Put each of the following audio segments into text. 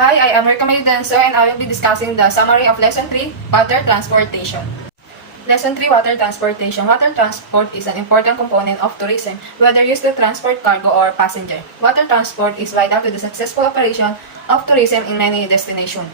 Hi, I am Rica Denso and I will be discussing the summary of Lesson 3, Water Transportation. Lesson 3, Water Transportation. Water transport is an important component of tourism, whether used to transport cargo or passenger. Water transport is vital to the successful operation of tourism in many destinations.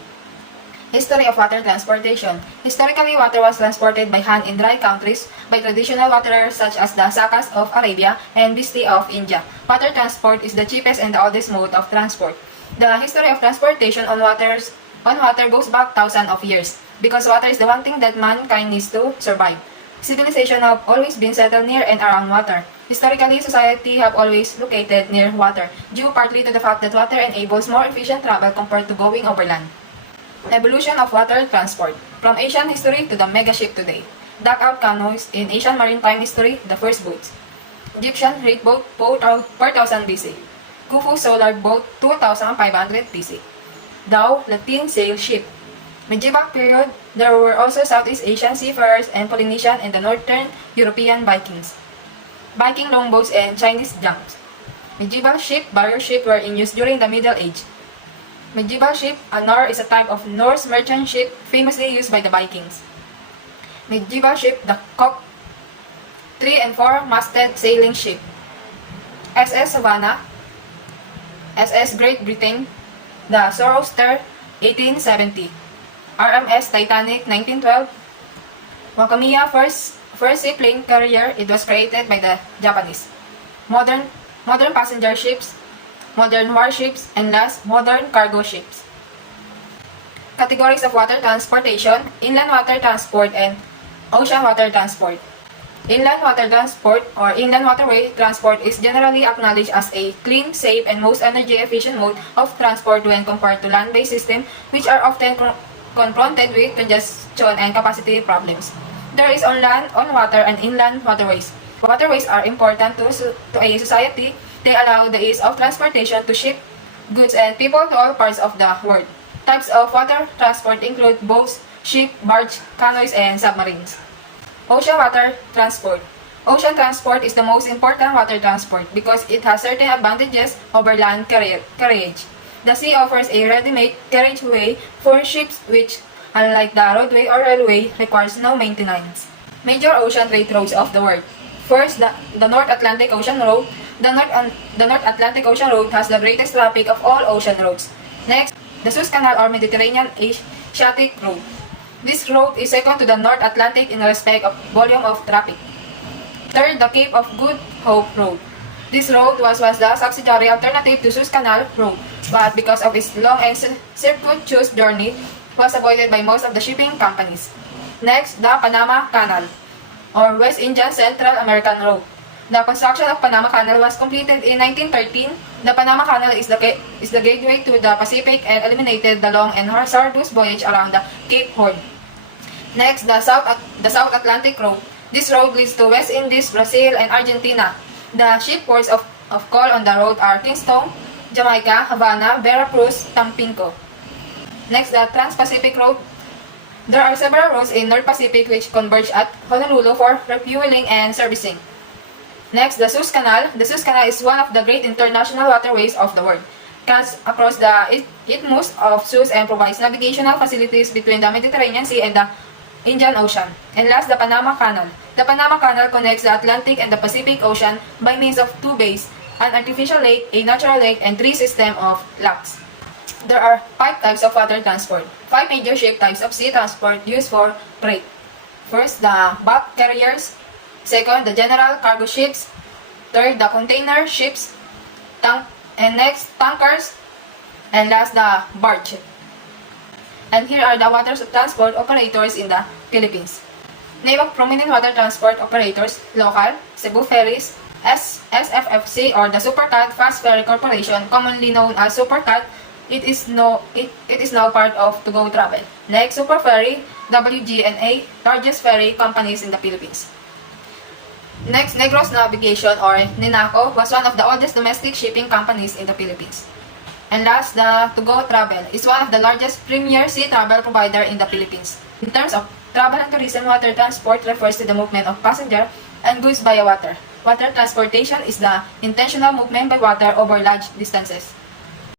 History of water transportation. Historically, water was transported by hand in dry countries by traditional waterers such as the Sakas of Arabia and Bisti of India. Water transport is the cheapest and the oldest mode of transport. The history of transportation on water goes back thousands of years, because water is the one thing that mankind needs to survive. Civilization have always been settled near and around water. Historically, society have always located near water, due partly to the fact that water enables more efficient travel compared to going overland. Evolution of water transport. From ancient history to the megaship today. Dugout canoes in Asian maritime history, the first boats. Egyptian reed boat 4000 BC. Khufu solar boat 2500 BC. Dhow Latin sail ship. Medieval period, there were also Southeast Asian seafarers and Polynesian and the Northern European Vikings. Viking longboats and Chinese junks. Medieval ship, barrier ship were in use during the Middle Age. Medieval ship, a Nor, is a type of Norse merchant ship famously used by the Vikings. Medieval ship, the Cock, 3 and 4 masted sailing ship. SS Savannah, SS Great Britain, the Zoroaster, 1870. RMS Titanic, 1912. Wakamiya, first seaplane carrier, it was created by the Japanese. Modern passenger ships, modern warships, and last, modern cargo ships. Categories of water transportation: inland water transport and ocean water transport. Inland water transport or inland waterway transport is generally acknowledged as a clean, safe, and most energy-efficient mode of transport when compared to land-based systems, which are often confronted with congestion and capacity problems. There is on land, on water, and inland waterways. Waterways are important to a society. They allow the ease of transportation to ship goods and people to all parts of the world. Types of water transport include boats, ship, barge, canoes, and submarines. Ocean water transport. Ocean transport is the most important water transport because it has certain advantages over land carriage. The sea offers a ready-made carriageway for ships which, unlike the roadway or railway, requires no maintenance. Major ocean trade routes of the world. First, the North Atlantic Ocean Road. The North Atlantic Ocean Road has the greatest traffic of all ocean roads. Next, the Suez Canal or Mediterranean Asiatic Road. This road is second to the North Atlantic in respect of volume of traffic. Third, the Cape of Good Hope Road. This road was the subsidiary alternative to Suez Canal Road, but because of its long and circuitous journey, was avoided by most of the shipping companies. Next, the Panama Canal or West Indian Central American Road. The construction of Panama Canal was completed in 1913. The Panama Canal is the gateway to the Pacific and eliminated the long and hazardous voyage around the Cape Horn. Next, the South Atlantic Road. This road leads to West Indies, Brazil, and Argentina. The ship ports of call on the road are Kingston, Jamaica, Havana, Veracruz, Tampico. Next, the Trans-Pacific Road. There are several roads in North Pacific which converge at Honolulu for refueling and servicing. Next, the Suez Canal. The Suez Canal is one of the great international waterways of the world. Cuts across the isthmus of Suez and provides navigational facilities between the Mediterranean Sea and the Indian Ocean. And last, the Panama Canal. The Panama Canal connects the Atlantic and the Pacific Ocean by means of 2 bays, an artificial lake, a natural lake, and 3 systems of locks. There are 5 types of water transport. 5 major ship types of sea transport used for freight. First, the bulk carriers. Second, the general cargo ships. Third, the container ships. And next, tankers. And last, the barge. And here are the water transport operators in the Philippines. Name of prominent water transport operators: local, Cebu Ferries, SFFC or the Supercat Fast Ferry Corporation, commonly known as Supercat. It is now part of To Go Travel. Next, Super Ferry, WGNA, largest ferry companies in the Philippines. Next, Negros Navigation or NINACO was one of the oldest domestic shipping companies in the Philippines. And last, the To Go Travel is one of the largest premier sea travel provider in the Philippines. In terms of travel and tourism, water transport refers to the movement of passenger and goods via water. Water transportation is the intentional movement by water over large distances.